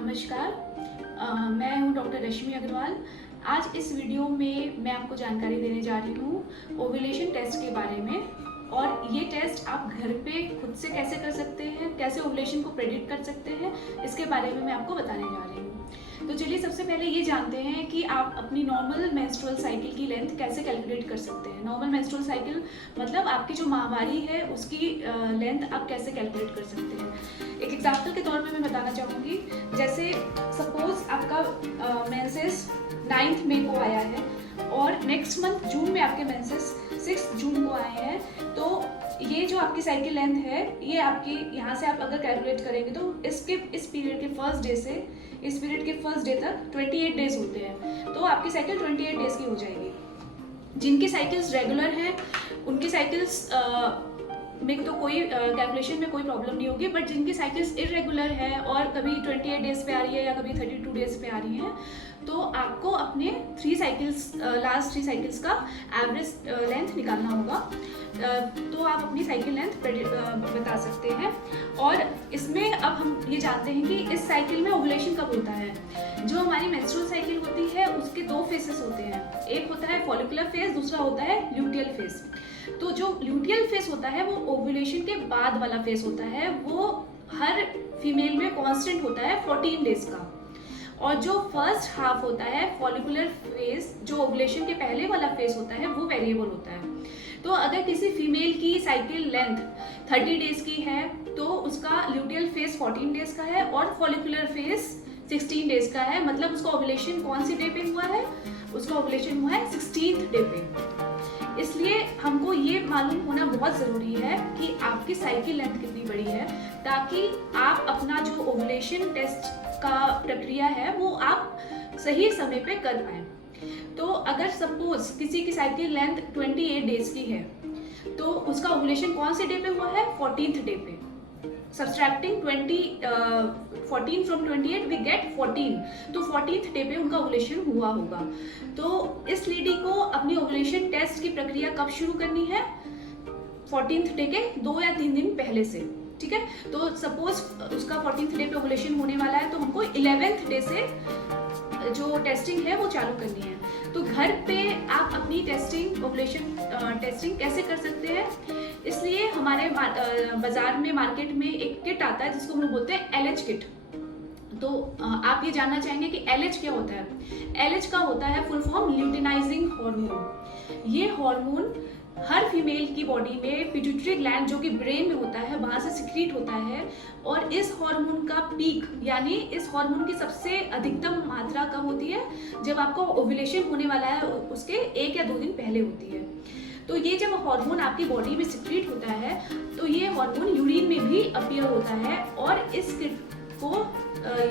नमस्कार। मैं हूं डॉक्टर रश्मि अग्रवाल। आज इस वीडियो में मैं आपको जानकारी देने जा रही हूं ओव्यूलेशन टेस्ट के बारे में। और ये टेस्ट आप घर पे खुद से कैसे कर सकते हैं, कैसे ओव्यूलेशन को प्रेडिक्ट कर सकते हैं, इसके बारे में मैं आपको बताने जा रही हूँ। तो चलिए सबसे पहले ये जानते हैं कि आप अपनी नॉर्मल मेंस्ट्रुअल साइकिल की लेंथ कैसे कैलकुलेट कर सकते हैं। नॉर्मल मेंस्ट्रुअल साइकिल मतलब आपकी जो माहवारी है उसकी लेंथ आप कैसे कैलकुलेट कर सकते हैं। एक एग्जाम्पल के तौर पे मैं बताना चाहूँगी, जैसे सपोज आपका मेंसेस 9 मई को आया है और नेक्स्ट मंथ जून में आपके मेंसेस 6 जून को आए हैं, तो ये जो आपकी साइकिल लेंथ है ये आपकी यहाँ से आप अगर कैलकुलेट करेंगे तो इस पीरियड के फर्स्ट डे से इस पीरियड के फर्स्ट डे तक 28 डेज होते हैं, तो आपकी साइकिल 28 डेज की हो जाएगी। जिनकी साइकिल्स रेगुलर हैं उनकी साइकिल्स में तो कोई कैलकुलेशन में कोई प्रॉब्लम नहीं होगी, बट जिनकी साइकिल्स इरेगुलर है और कभी 28 डेज पे आ रही है या कभी 32 डेज पे आ रही है, तो आपको अपने लास्ट थ्री साइकिल्स का एवरेज लेंथ निकालना होगा। तो आप अपनी साइकिल लेंथ बता सकते हैं। और इसमें अब हम ये जानते हैं कि इस साइकिल में ओव्यूलेशन कब होता है। जो हमारी मेंस्ट्रुअल साइकिल होती है उसके दो फेसेस होते हैं, एक होता है फॉलिकुलर फेज, दूसरा होता है ल्यूटियल फेज। तो जो ल्यूटियल फेज होता है वो ओव्यूलेशन के बाद वाला फेज होता है, वो हर फीमेल में कांस्टेंट होता है 14 डेज का। और जो फर्स्ट हाफ होता है फॉलिकुलर फेज, जो ओव्यूलेशन के पहले वाला फेज होता है, वो वेरिएबल होता है। तो अगर किसी फीमेल की साइकिल लेंथ 30 डेज की है तो उसका ल्यूटियल फेज 14 डेज का है और फॉलिकुलर फेज 16 डेज का है। मतलब उसका ओव्यूलेशन कौन सी डे पे हुआ है, उसका ओव्यूलेशन हुआ है 16th डे पे। इसलिए हमको ये मालूम होना बहुत ज़रूरी है कि आपकी साइकिल लेंथ कितनी बड़ी है, ताकि आप अपना जो ओव्यूलेशन टेस्ट का प्रक्रिया है वो आप सही समय पे कर पाएँ। तो अगर सपोज किसी की साइकिल लेंथ 28 डेज की है तो उसका ओव्यूलेशन कौन से डे पे हुआ है, 14th डे पे। सब्सट्रैक्टिंग 14 फ्रॉम 28 वी गेट 14, तो 14th डे पे उनका ओव्यूलेशन हुआ होगा। तो इस लेडी को अपनी ओव्यूलेशन टेस्ट की प्रक्रिया कब शुरू करनी है, 14th डे के 2 या 3 दिन पहले से, ठीक है। तो सपोज उसका 14th डे पे ओव्यूलेशन होने वाला है तो हमको 11th डे से जो टेस्टिंग है वो चालू करनी है। तो घर पे आप अपनी ओव्यूलेशन टेस्टिंग कैसे कर सकते हैं, इसलिए हमारे बाजार में मार्केट में एक किट आता है जिसको हम लोग बोलते हैं LH किट। तो आप ये जानना चाहेंगे कि LH क्या होता है। LH का होता है फुल फॉर्म ल्यूटिनाइजिंग हार्मोन। ये हार्मोन हर फीमेल की बॉडी में पिट्यूटरी ग्लैंड जो कि ब्रेन में होता है वहाँ से सिक्रीट होता है। और इस हार्मोन का पीक यानी इस हार्मोन की सबसे अधिकतम मात्रा कब होती है, जब आपका ओव्यूलेशन होने वाला है उसके 1 या 2 दिन पहले होती है। तो ये जब हार्मोन आपकी बॉडी में सिक्रीट होता है तो ये हार्मोन यूरिन में भी अपीयर होता है। और इस किट को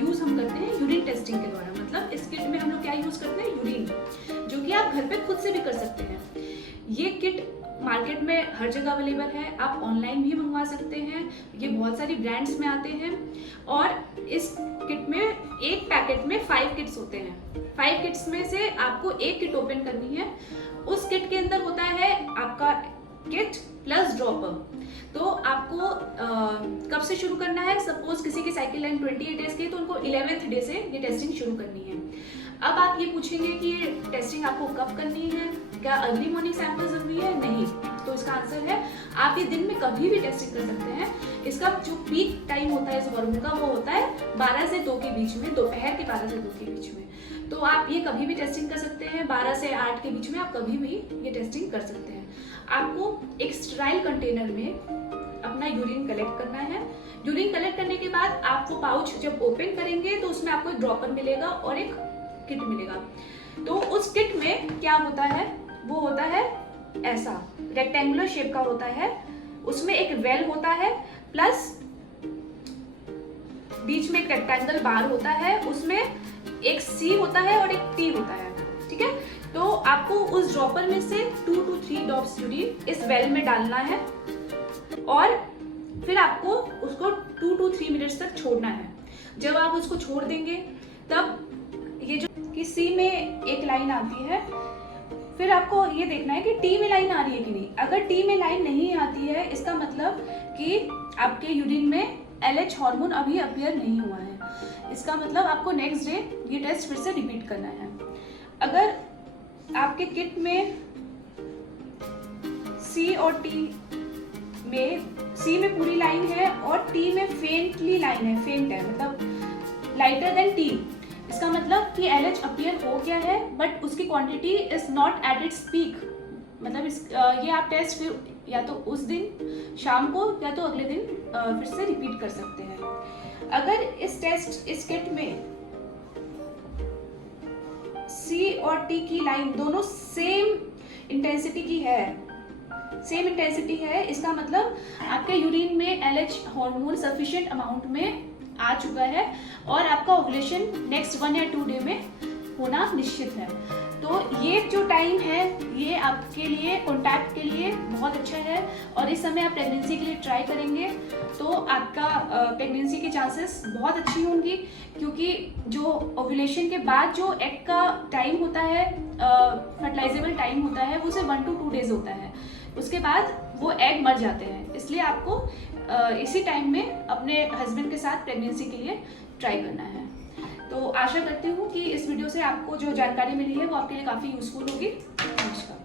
यूज़ हम करते हैं यूरिन टेस्टिंग के द्वारा। मतलब इस किट में हम लोग क्या यूज़ करते हैं, यूरिन, जो कि आप घर पे खुद से भी कर सकते हैं। ये किट मार्केट में हर जगह अवेलेबल है, आप ऑनलाइन भी मंगवा सकते हैं, ये बहुत सारी ब्रांड्स में आते हैं। और इस किट में एक पैकेट में 5 किट्स होते हैं। 5 किट्स में से आपको एक किट ओपन करनी है। उस किट के अंदर होता है आपका किट प्लस ड्रॉपर। तो आपको कब से शुरू करना है, सपोज किसी की साइकिल लेंथ 28 डेज की है तो उनको 11th डे से ये टेस्टिंग शुरू करनी है। अब आप ये पूछेंगे कि ये टेस्टिंग आपको कब करनी है, क्या अर्ली मॉर्निंग सैंपल जरूरी है, नहीं। तो इसका आंसर है आप ये दिन में कभी भी टेस्टिंग कर सकते हैं। इसका जो पीक टाइम होता है इस हार्मोन का वो होता है 12 से 2 के बीच में, दोपहर के 12 से 2 के बीच में। तो आप ये कभी भी टेस्टिंग कर सकते हैं, 12 से 8 के बीच में आप कभी भी ये टेस्टिंग कर सकते हैं। आपको एक स्टेराइल कंटेनर में अपना यूरिन कलेक्ट करना है। यूरिन कलेक्ट करने के बाद आप वो पाउच जब ओपन करेंगे तो उसमें आपको एक ड्रॉपर मिलेगा और एक किट मिलेगा। तो उस किट में क्या होता है, वो होता है ऐसा रेक्टेंगुलर शेप का होता है, उसमें एक वेल होता है प्लस बीच में एक रेक्टेंगल बार होता है, उसमें एक C होता है और एक T होता है, ठीक है। तो आपको उस ड्रॉपर में से 2 to 3 ड्रॉप्स यूरिन इस वेल में डालना है और फिर आपको उसको 2 to 3 मिनट्स तक छोड़ना है। जब आप उसको छोड़ देंगे तब ये जो कि C में एक लाइन आती है, फिर आपको ये देखना है कि T में लाइन आ रही है कि नहीं। अगर T में लाइन नहीं आती है इसका मतलब कि आपके यूरिन में LH हार्मोन अभी अपीयर नहीं हुआ है। इसका इसका मतलब आपको नेक्स्ट डे ये टेस्ट फिर से रिपीट करना है। अगर आपके किट में सी और टी में, सी में पूरी लाइन है और टी में फेंटली लाइन है, फेंट है मतलब लाइटर देन टी, इसका मतलब कि LH अपीयर हो गया है बट उसकी quantity is not at its peak. मतलब ये आप टेस्ट फिर या तो उस दिन शाम को या तो अगले दिन फिर से रिपीट कर सकते हैं। अगर इस किट में सी और टी की लाइन दोनों सेम इंटेंसिटी की है, इसका मतलब आपके यूरिन में LH हार्मोन सफिशिएंट अमाउंट में आ चुका है और आपका ओवुलेशन नेक्स्ट 1 या 2 डे में होना निश्चित है। तो ये जो टाइम है ये आपके लिए कॉन्टैक्ट के लिए बहुत अच्छा है और इस समय आप प्रेगनेंसी के लिए ट्राई करेंगे तो आपका प्रेगनेंसी की चांसेस बहुत अच्छी होंगी, क्योंकि जो ओवुलेशन के बाद जो एग का टाइम होता है, फर्टिलाइजेबल टाइम होता है, वो सिर्फ 1 to 2 डेज होता है, उसके बाद वो एग मर जाते हैं। इसलिए आपको इसी टाइम में अपने हस्बैंड के साथ प्रेगनेंसी के लिए ट्राई करना है। तो आशा करती हूँ कि इस वीडियो से आपको जो जानकारी मिली है वो आपके लिए काफ़ी यूजफुल होगी। नमस्कार।